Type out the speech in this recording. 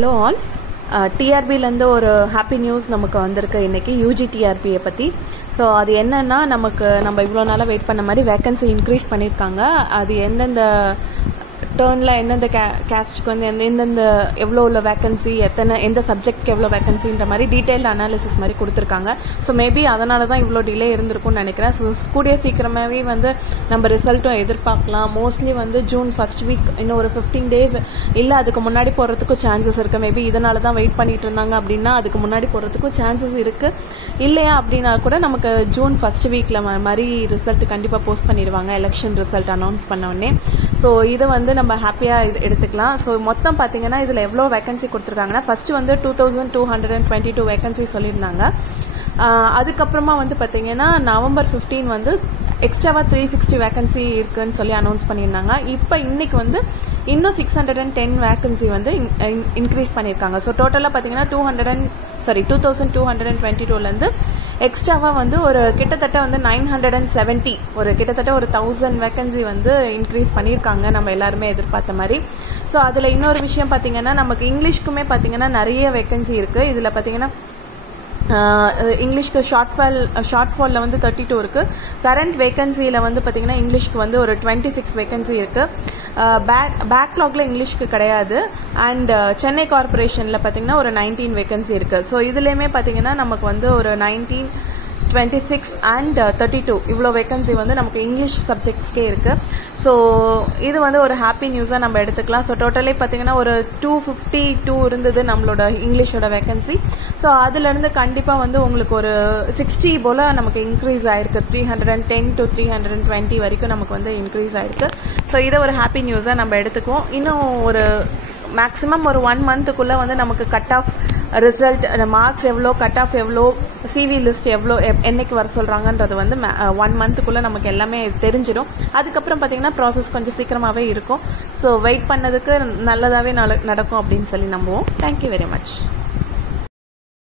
Hello all, டிஆர்பிலேருந்து ஒரு happy news நமக்கு வந்திருக்கு இன்றைக்கி யூஜி டிஆர்பியை பற்றி. ஸோ அது என்னென்னா, நம்ம இவ்வளோ நாளாக வெயிட் பண்ண மாதிரி வேக்கன்சி இன்க்ரீஸ் பண்ணியிருக்காங்க. அது எந்தெந்த டேர்னில் எந்தெந்த கேஸ்ட்டுக்கு வந்து எந்தெந்த எவ்வளோ உள்ள வேக்கன்சி, எந்த சப்ஜெக்ட்க்கு எவ்வளோ வேக்கன்சின்ற மாதிரி டீட்டெயில்டு அனாலிசிஸ் மாதிரி கொடுத்துருக்காங்க. ஸோ மேபி அதனால தான் இவ்வளோ டிலே இருந்திருக்கும்னு நினைக்கிறேன். ஸோ கூடிய சீக்கிரமாகவே வந்து நம்ம ரிசல்ட்டும் எதிர்பார்க்கலாம். மோஸ்ட்லி வந்து ஜூன் ஃபர்ஸ்ட் வீக், இன்னும் ஒரு 15 days இல்லை அதுக்கு முன்னாடி போகிறதுக்கும் சான்சஸ் இருக்குது. மேபி இதனால தான் வெயிட் பண்ணிட்டு இருந்தாங்க அப்படின்னா அதுக்கு முன்னாடி போகிறதுக்கும் சான்சஸ் இருக்குது. இல்லையா அப்படின்னா கூட நமக்கு ஜூன் ஃபர்ஸ்ட் வீக்கில் மாதிரி ரிசல்ட் கண்டிப்பாக போஸ்ட் பண்ணிடுவாங்க, எலெக்ஷன் ரிசல்ட் அனௌன்ஸ் பண்ண உடனே. ஸோ இதை வந்து நம்ம ஹாப்பியாக இது எடுத்துக்கலாம். ஸோ மொத்தம் பார்த்தீங்கன்னா இதில் எவ்வளோ வேகன்சி கொடுத்துருக்காங்கன்னா, ஃபர்ஸ்ட் வந்து 2222 வேகன்சி சொல்லியிருந்தாங்க. அதுக்கப்புறமா வந்து பார்த்தீங்கன்னா நவம்பர் 15 வந்து எக்ஸ்ட்ராவாக 360 வேகன்சி இருக்குன்னு சொல்லி அனௌன்ஸ் பண்ணியிருந்தாங்க. இப்போ இன்னைக்கு வந்து இன்னும் 610 வேகன்சி வந்து இன்க்ரீஸ் பண்ணியிருக்காங்க. ஸோ டோட்டலாக பார்த்தீங்கன்னா 2222லேருந்து எக்ஸ்ட்ராவாக வந்து ஒரு கிட்டத்தட்ட வந்து 970, கிட்டத்தட்ட ஒரு 1000 வேகன்சி வந்து இன்க்ரீஸ் பண்ணியிருக்காங்க, நம்ம எல்லாருமே எதிர்பார்த்த மாதிரி. ஸோ அதில் இன்னொரு விஷயம் பார்த்தீங்கன்னா, நமக்கு இங்கிலீஷ்க்குமே பார்த்தீங்கன்னா நிறைய வேகன்சி இருக்குது. இதில் பார்த்தீங்கன்னா இங்கிலீஷ்க்கு ஷார்ட் ஃபாலில் வந்து 32 இருக்கு. கரண்ட் வேகன்சியில் வந்து பார்த்தீங்கன்னா இங்கிலீஷ்க்கு வந்து ஒரு 26 வேகன்சி இருக்கு. பேக்லாக்ல இங்கிலீஷ்க்கு கிடையாது. அண்ட் சென்னை கார்பரேஷனில் பார்த்தீங்கன்னா ஒரு 19 வேகன்சி இருக்கு. ஸோ இதுலேயுமே பார்த்தீங்கன்னா நமக்கு வந்து ஒரு 19, 26 அண்ட் 32 இவ்வளோ வேகன்சி வந்து நமக்கு இங்கிலீஷ் சப்ஜெக்ட்ஸ்க்கே இருக்கு. ஸோ இது வந்து ஒரு ஹாப்பி நியூஸாக நம்ம எடுத்துக்கலாம். ஸோ டோட்டலே பார்த்தீங்கன்னா ஒரு 252 இருந்தது நம்மளோட இங்கிலீஷோட வேகன்சி. ஸோ அதுலேருந்து கண்டிப்பாக வந்து உங்களுக்கு ஒரு 60 போல் நமக்கு இன்க்ரீஸ் ஆயிருக்கு. 310 to 320 வரைக்கும் நமக்கு வந்து இன்க்ரீஸ் ஆயிருக்கு. ஸோ இதை ஒரு ஹாப்பி நியூஸாக நம்ம எடுத்துக்குவோம். இன்னும் ஒரு மேக்ஸிமம் ஒரு 1 monthக்குள்ளே வந்து நமக்கு கட் ஆஃப் ரிசல்ட், மார்க்ஸ் எவ்வளோ, கட் ஆஃப் எவ்வளோ, சிவி லிஸ்ட் எவ்வளோ, என்னைக்கு வர சொல்கிறாங்கன்றது வந்து 1 monthக்குள்ளே நமக்கு எல்லாமே தெரிஞ்சிடும். அதுக்கப்புறம் பார்த்தீங்கன்னா ப்ராசஸ் கொஞ்சம் சீக்கிரமாகவே இருக்கும். ஸோ வெயிட் பண்ணதுக்கு நல்லதாகவே நடக்கும் அப்படின்னு சொல்லி நம்புவோம். Thank you very much.